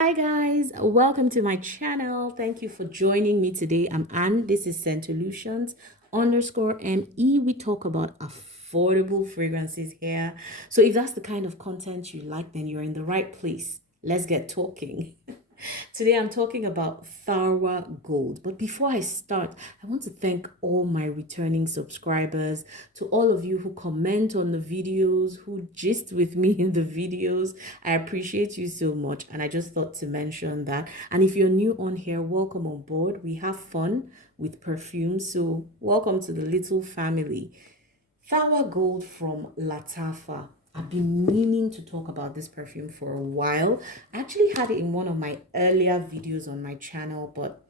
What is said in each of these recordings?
Hi guys, welcome to my channel. Thank you for joining me today. I'm Anne. This is Scentolutions underscore ME. We talk about affordable fragrances here. So if that's the kind of content you like, then you're in the right place. Let's get talking. Today I'm talking about Tharwah Gold. But before I start, I want to thank all my returning subscribers, to all of you who comment on the videos, who gist with me in the videos. I appreciate you so much, and I just thought to mention that. And if you're new on here, welcome on board. We have fun with perfume, so welcome to the little family. Tharwah Gold from Lattafa. I've been meaning to talk about this perfume for a while. I actually had it in one of my earlier videos on my channel, but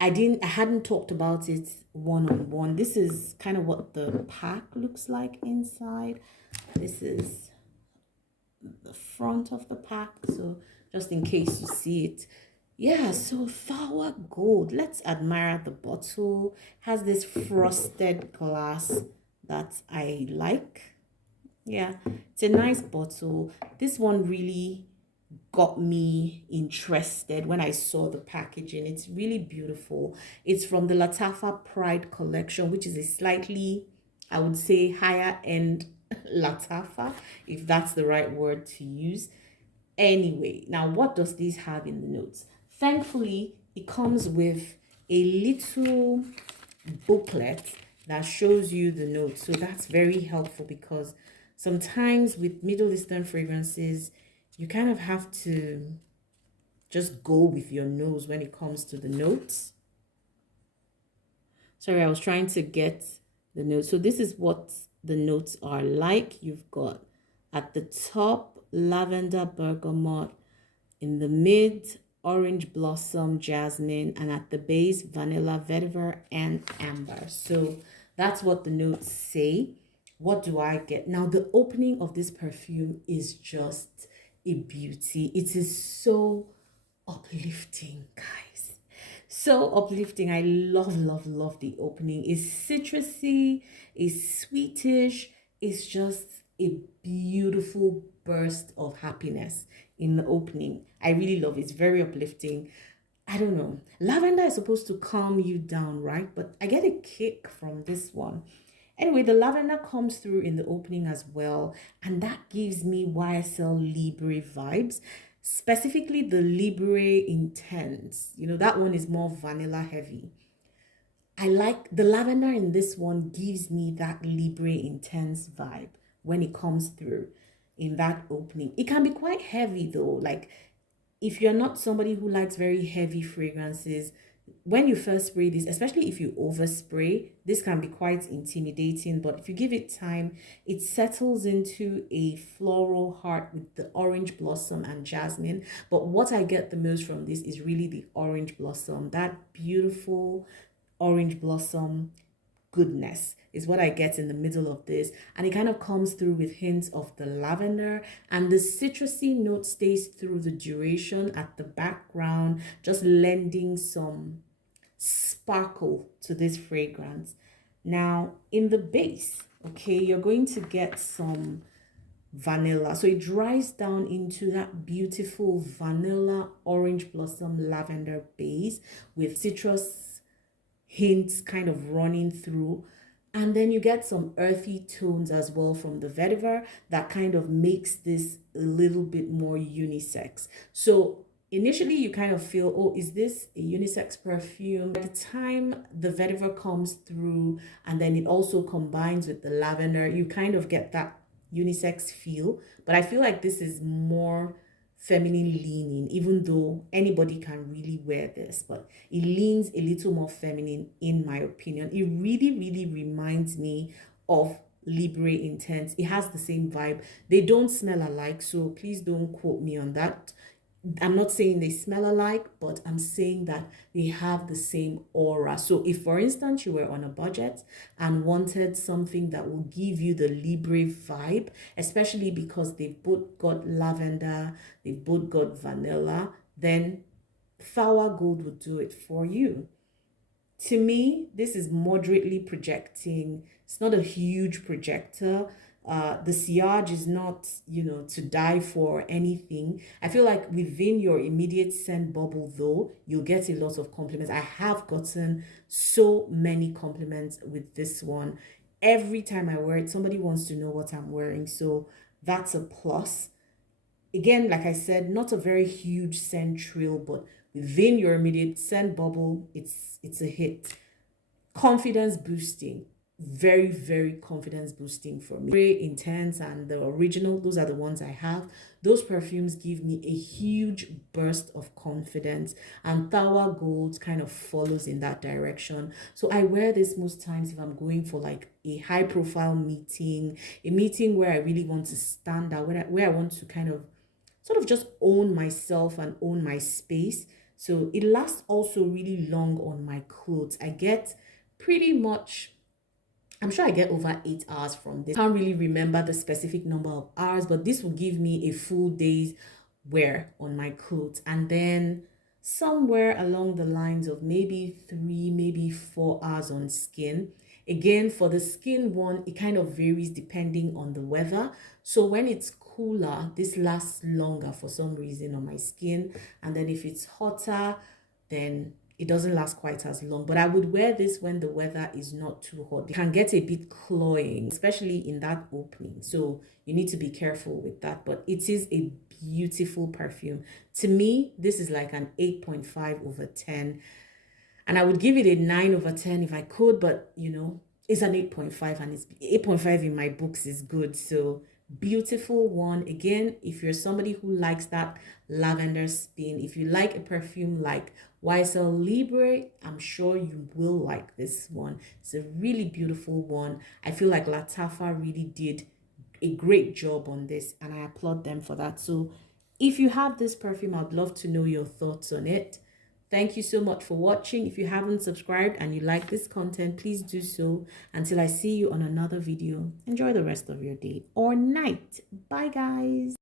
I hadn't talked about it one-on-one. This is kind of what the pack looks like inside. This is the front of the pack, so just in case you see it. Yeah, so Tharwah Gold. Let's admire the bottle. Has this frosted glass that I like. Yeah, it's a nice bottle. This one really got me interested when I saw the packaging. It's really beautiful. It's from the Lattafa Pride Collection, which is a slightly, I would say, higher end Lattafa, if that's the right word to use. Anyway, now what does this have in the notes? Thankfully, it comes with a little booklet that shows you the notes. So that's very helpful because sometimes with Middle Eastern fragrances, you kind of have to just go with your nose when it comes to the notes. Sorry, I was trying to get the notes. So this is what the notes are like. You've got at the top, lavender, bergamot; in the mid, orange blossom, jasmine; and at the base, vanilla, vetiver, and amber. So that's what the notes say. What do I get? Now, the opening of this perfume is just a beauty. It is so uplifting, guys. So uplifting. I love the opening. It's citrusy, it's sweetish, it's just a beautiful burst of happiness in the opening. I really love it. It's very uplifting. I don't know. Lavender is supposed to calm you down, right? But I get a kick from this one. Anyway, the lavender comes through in the opening as well, and that gives me YSL Libre vibes, specifically the Libre Intense. You know, that one is more vanilla heavy. I like the lavender in this one, gives me that Libre Intense vibe when it comes through in that opening. It can be quite heavy though, like if you're not somebody who likes very heavy fragrances, when you first spray this, especially if you overspray, this can be quite intimidating. But if you give it time, it settles into a floral heart with the orange blossom and jasmine. But what I get the most from this is really the orange blossom, that beautiful orange blossom goodness is what I get in the middle of this. And it kind of comes through with hints of the lavender, and the citrusy note stays through the duration at the background, just lending some sparkle to this fragrance. Now, in the base, okay, you're going to get some vanilla. So it dries down into that beautiful vanilla orange blossom lavender base with citrus hints kind of running through. And then you get some earthy tones as well from the vetiver that kind of makes this a little bit more unisex. So initially you kind of feel, oh, is this a unisex perfume? By the time the vetiver comes through and then it also combines with the lavender, you kind of get that unisex feel. But I feel like this is more feminine leaning, even though anybody can really wear this, but it leans a little more feminine in my opinion. It really reminds me of Libre Intense. It has the same vibe. They don't smell alike, so please don't quote me on that. I'm not saying they smell alike, but I'm saying that they have the same aura. So if, for instance, you were on a budget and wanted something that will give you the Libre vibe, especially because they've both got lavender, they've both got vanilla, then Tharwah Gold would do it for you. To me, this is moderately projecting. It's not a huge projector. The sillage is not, you know, to die for anything. I feel like within your immediate scent bubble, though, you'll get a lot of compliments. I have gotten so many compliments with this one. Every time I wear it, somebody wants to know what I'm wearing. So that's a plus. Again, like I said, not a very huge scent trail, but within your immediate scent bubble, it's a hit. Confidence boosting, very, very confidence boosting for me. Very intense, and the original, those are the ones I have. Those perfumes give me a huge burst of confidence, and Tharwah Gold kind of follows in that direction. So I wear this most times if I'm going for like a high profile meeting, a meeting where I really want to stand out, where I want to kind of sort of just own myself and own my space. So it lasts also really long on my clothes. I get pretty much, I'm sure I get over 8 hours from this. I can't really remember the specific number of hours, but this will give me a full day's wear on my clothes. And then somewhere along the lines of maybe 3, maybe 4 hours on skin. Again, for the skin one, it kind of varies depending on the weather. So when it's cooler, this lasts longer for some reason on my skin. And then if it's hotter, then it doesn't last quite as long. But I would wear this when the weather is not too hot. It can get a bit cloying, especially in that opening. So you need to be careful with that. But it is a beautiful perfume. To me, this is like an 8.5/10. And I would give it a 9/10 if I could, but you know, it's an 8.5, and it's 8.5 in my books is good. So beautiful one. Again, if you're somebody who likes that lavender spin, if you like a perfume like YSL Libre, I'm sure you will like this one. It's a really beautiful one. I feel like Lattafa really did a great job on this, and I applaud them for that. So if you have this perfume, I'd love to know your thoughts on it. Thank you so much for watching. If you haven't subscribed and you like this content, please do so. Until I see you on another video, enjoy the rest of your day or night. Bye, guys.